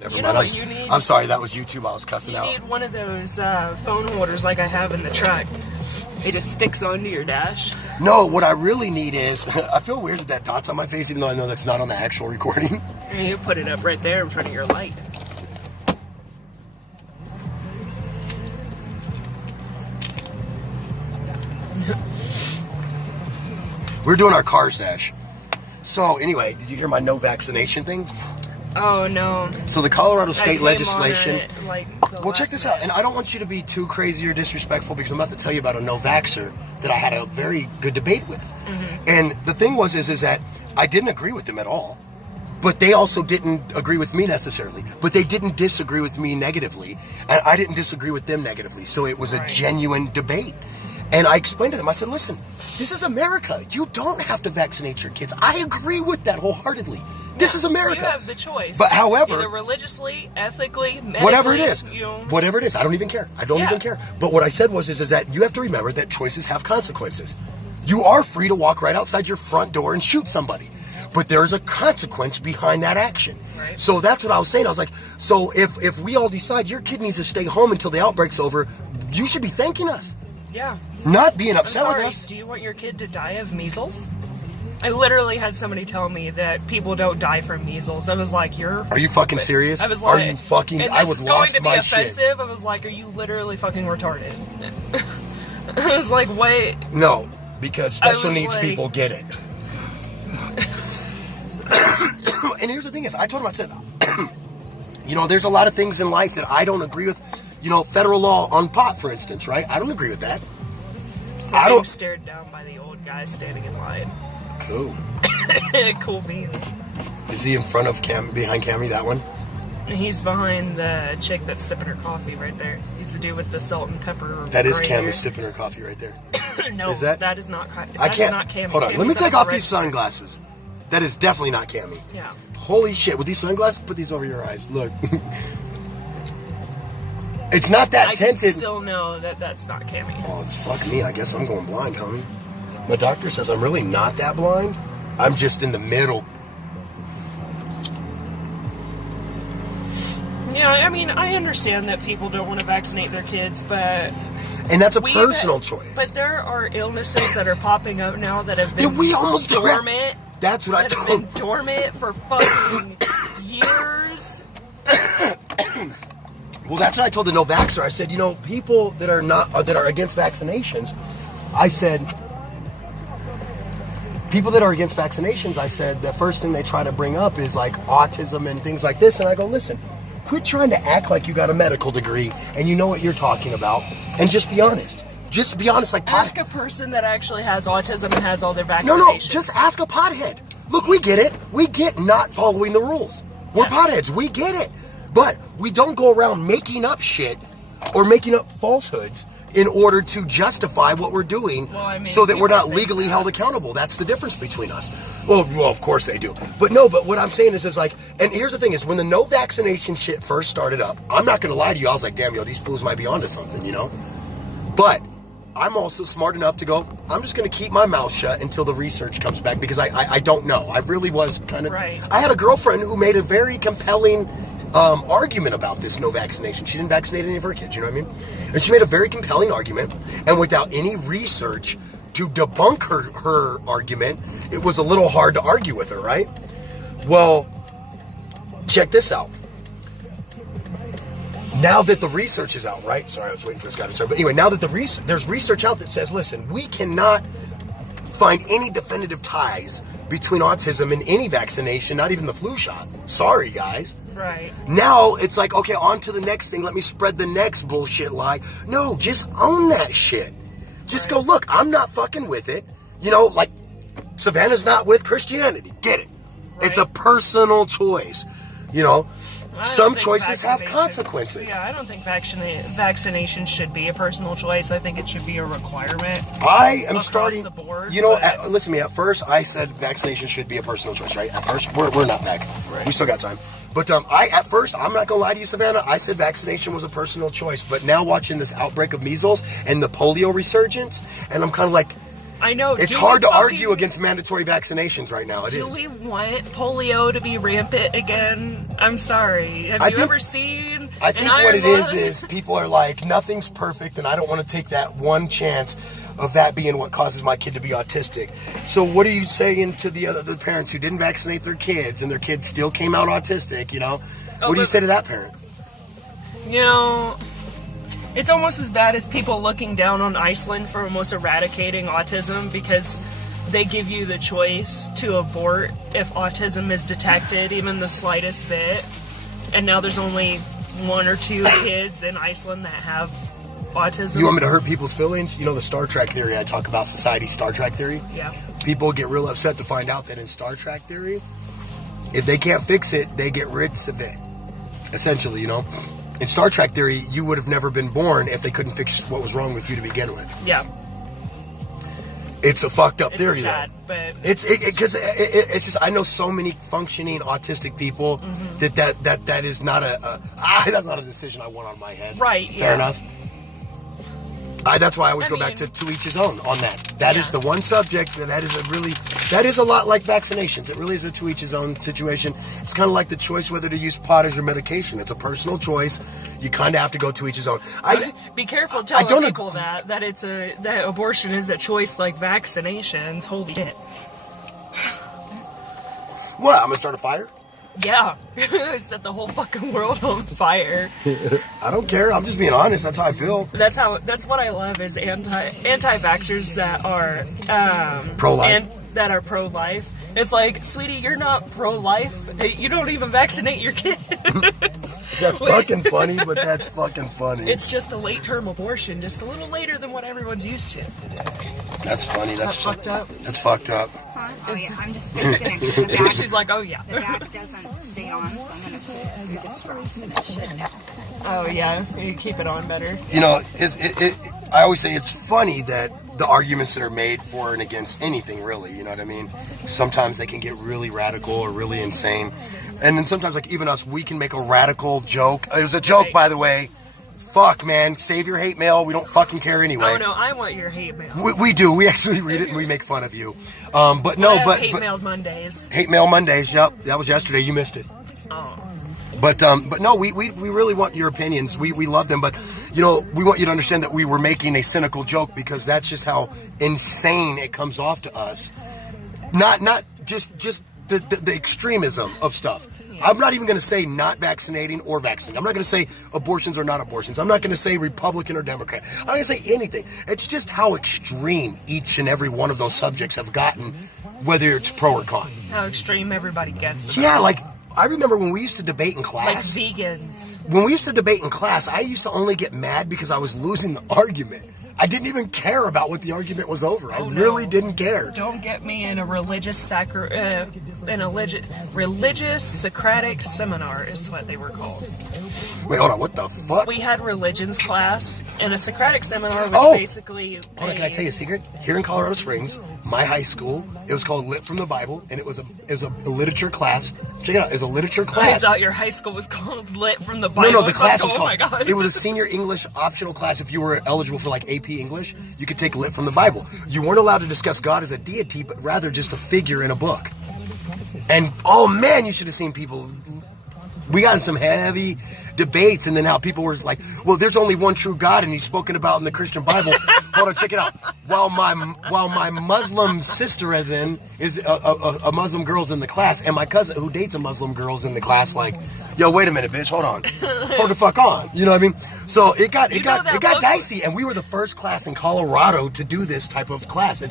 Never You mind. know what you need? I'm sorry, that was YouTube I was cussing out. You need one of those phone holders like I have in the truck. It just sticks onto your dash. No, what I really need is, I feel weird that dot's on my face, even though I know that's not on the actual recording. And you put it up right there in front of your light. We're doing our car sesh. So anyway, did you hear my no vaccination thing? Oh, no. So the Colorado state legislation... Well, check this out. And I don't want you to be too crazy or disrespectful because I'm about to tell you about a no-vaxxer that I had a very good debate with. Mm-hmm. And the thing was is that I didn't agree with them at all. But they also didn't agree with me necessarily. But they didn't disagree with me negatively. And I didn't disagree with them negatively. So it was a genuine debate. And I explained to them, I said, listen, this is America. You don't have to vaccinate your kids. I agree with that wholeheartedly. This is America. You have the choice. But however... either religiously, ethically, medically... Whatever it is. You know, whatever it is. I don't even care. I don't even care. But what I said was that you have to remember that choices have consequences. You are free to walk right outside your front door and shoot somebody. But there is a consequence behind that action. Right. So that's what I was saying. I was like, so if we all decide your kid needs to stay home until the outbreak's over, you should be thanking us. Yeah. Not being upset with us. Do you want your kid to die of measles? I literally had somebody tell me that people don't die from measles. I was like, Are you fucking serious? I was like... Are you fucking... And I this would is going lost to be my offensive. shit. I was like, are you literally fucking retarded? I was like, wait. No, because special needs like, people get it. And here's the thing is, I told him, I said, there's a lot of things in life that I don't agree with. Federal law on pot, for instance, right? I don't agree with that. I don't stared down by the old guy standing in line. Cool. Cool beans. Is he in front of behind Cammy, that one? He's behind the chick that's sipping her coffee right there. He's the dude with the salt and pepper. That is Cammy sipping her coffee right there. No, is that? That is not. I can't. Not Cammy. Hold on. Cammy's Let me take off these shirt. sunglasses. That is definitely not Cammy. Yeah. Holy shit! With these sunglasses, put these over your eyes. Look. It's not that tinted. I still know that that's not Cammy. Oh, fuck me. I guess I'm going blind, homie. My doctor says I'm really not that blind. I'm just in the middle. Yeah, I mean, I understand that people don't want to vaccinate their kids, but... And that's a personal choice. But there are illnesses that are popping up now that have been dormant. That's what I told him. Been dormant for fucking years. Well, that's what I told the no-vaxxer. I said, people that are against vaccinations, I said, people that are against vaccinations, I said, the first thing they try to bring up is like autism and things like this. And I go, listen, quit trying to act like you got a medical degree and you know what you're talking about, and just be honest. Just be honest. Like, ask a person that actually has autism and has all their vaccinations. No, just ask a pothead. Look, we get it. We get not following the rules. We're potheads. We get it. But we don't go around making up shit or making up falsehoods in order to justify what we're doing, so that we're not legally held accountable. That's the difference between us. Well, of course they do. But what I'm saying is like, and here's the thing is, when the no vaccination shit first started up, I'm not going to lie to you, I was like, damn, these fools might be onto something, But I'm also smart enough to go, I'm just going to keep my mouth shut until the research comes back, because I don't know. I really was kind of... Right. I had a girlfriend who made a very compelling argument about this no vaccination. She didn't vaccinate any of her kids, you know what I mean? And she made a very compelling argument, and without any research to debunk her argument, it was a little hard to argue with her, right? Well, check this out. Now that the research is out, right? Sorry, I was waiting for this guy to start. But anyway, now that there's research out that says, listen, we cannot find any definitive ties between autism and any vaccination, not even the flu shot. Sorry, guys. Right. Now, it's like, okay, on to the next thing. Let me spread the next bullshit lie. No, just own that shit. Just go, look, I'm not fucking with it. Like, Savannah's not with Christianity. Get it. Right. It's a personal choice. Some choices have consequences. Yeah, I don't think vaccination should be a personal choice. I think it should be a requirement. I am starting. The board, listen to me. At first, I said vaccination should be a personal choice, right? At first, we're not back. Right. We still got time. But at first, I'm not gonna lie to you, Savannah. I said vaccination was a personal choice. But now watching this outbreak of measles and the polio resurgence, and I'm kind of like, I know. It's hard to argue against mandatory vaccinations right now. Do we want polio to be rampant again? I'm sorry. Have you ever seen? I think what it is people are like, nothing's perfect, and I don't want to take that one chance of that being what causes my kid to be autistic. So what are you saying to the parents who didn't vaccinate their kids and their kids still came out autistic, you know? What do you say to that parent? You know, it's almost as bad as people looking down on Iceland for almost eradicating autism because they give you the choice to abort if autism is detected, even the slightest bit. And now there's only 1 or 2 kids in Iceland that have autism. You want me to hurt people's feelings? You know the Star Trek theory I talk about, society Star Trek theory? Yeah. People get real upset to find out that in Star Trek theory, if they can't fix it, they get rid of it. Essentially, you know? In Star Trek theory, you would have never been born if they couldn't fix what was wrong with you to begin with. Yeah. It's a fucked up theory, it's sad, though. But it's just, I know so many functioning autistic people that is not that's not a decision I want on my head. Right, Fair enough. That's why I always go back to each his own on that. That is the one subject that is a lot like vaccinations. It really is a to each his own situation. It's kind of like the choice whether to use pot as your medication. It's a personal choice. You kind of have to go to each his own. Be careful telling people that abortion is a choice like vaccinations. Holy shit. What? I'm gonna start a fire? Yeah, set the whole fucking world on fire. I don't care. I'm just being honest. That's how I feel. That's what I love is anti-vaxxers that are pro-life. And that are pro-life. It's like, sweetie, you're not pro-life. You don't even vaccinate your kids. That's fucking funny, but that's fucking funny. It's just a late-term abortion, just a little later than what everyone's used to. That's funny. That's fucked up. That's fucked up. Oh yeah, I'm just fixing it. The back, She's like, oh yeah. The back doesn't stay on, so I'm gonna put through the straps and that shit. Oh yeah, you keep it on better. You know, I always say it's funny that the arguments that are made for and against anything, really, you know what I mean? Sometimes they can get really radical or really insane. And then sometimes, like, even us, we can make a radical joke. It was a joke, right. By the way. Fuck, man. Save your hate mail. We don't fucking care anyway. Oh, no, I want your hate mail. We do. We actually read it and we make fun of you. Hate mail Mondays. Hate mail Mondays, yep. That was yesterday. You missed it. Oh. But no, we really want your opinions. We love them, but you know, we want you to understand that we were making a cynical joke because that's just how insane it comes off to us. Not just the extremism of stuff. I'm not even going to say not vaccinating or vaccinating. I'm not going to say abortions or not abortions. I'm not going to say Republican or Democrat. I'm not going to say anything. It's just how extreme each and every one of those subjects have gotten, whether it's pro or con. How extreme everybody gets. Yeah, like, I remember when we used to debate in class. Like vegans. When we used to debate in class, I used to only get mad because I was losing the argument. I didn't even care about what the argument was over. I really didn't care. Don't get me in a religious Socratic seminar is what they were called. Wait, hold on. What the fuck? We had religions class, and a Socratic seminar was basically. Hold on, can I tell you a secret? Here in Colorado Springs, my high school, it was called Lit from the Bible, and it was a literature class. Check it out. It was a literature class. I thought your high school was called Lit from the Bible. No, the class was called. Oh my God. It was a senior English optional class. If you were eligible for like AP English, you could take Lit from the Bible. You weren't allowed to discuss God as a deity, but rather just a figure in a book. And oh man, you should have seen people. We got in some heavy debates, and then how people were like, well, there's only one true God, and he's spoken about in the Christian Bible. Hold on, check it out. While my Muslim sister then is a Muslim girl's in the class, and my cousin who dates a Muslim girl's in the class, like, yo, wait a minute, bitch, hold on, hold the fuck on, you know what I mean? So it got dicey, and we were the first class in Colorado to do this type of class.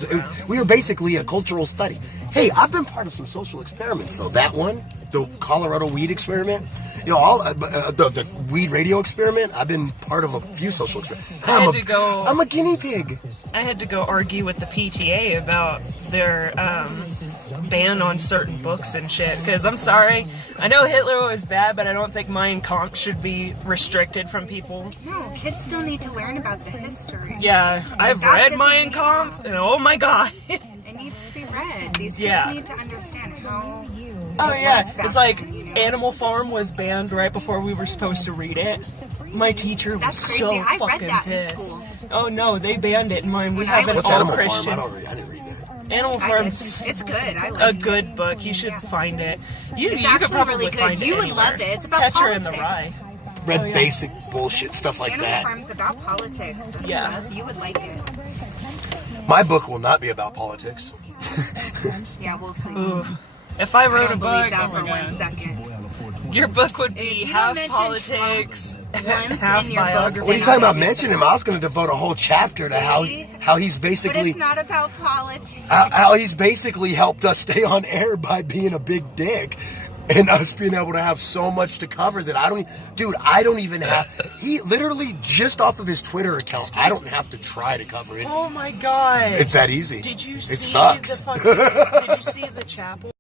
We were basically a cultural study. Hey, I've been part of some social experiments, though. That one, the Colorado weed experiment, you know, all the weed radio experiment. I've been part of a few social experiments. I'm a guinea pig. I had to go argue with the PTA about their ban on certain books and shit. Because I'm sorry, I know Hitler was bad, but I don't think Mein Kampf should be restricted from people. No, kids still need to learn about the history. Yeah, I've read Mein Kampf, and oh my god. It needs to be read. These kids need to understand how. Oh yeah, it's like Animal Farm was banned right before we were supposed to read it. My teacher was so fucking pissed. Oh no, they banned it in mine. We have an all Christian. I didn't read Animal Farm's It's good. I a like it. good book. You should find it. You It's could actually probably really good. find it You would anywhere. love it. It's about Catcher in politics. the Rye. Read basic bullshit, stuff like Animal that. Farm's about politics. And Yeah. stuff. You would like it. My book will not be about politics. Yeah, we'll see. Ooh. If I I wrote a don't believe book, that oh for my 1 god, second. your book would If be you don't half mention politics, Once half in your book, biography. What are you talking about mentioning him? I was going to devote a whole chapter to how he's But basically it's not about politics. how he's basically helped us stay on air by being a big dick. And us being able to have so much to cover that I don't even have, he literally just off of his Twitter account, I don't have to try to cover it. Oh my god. It's that easy. Did you It see sucks. the fucking, did you see the chapel?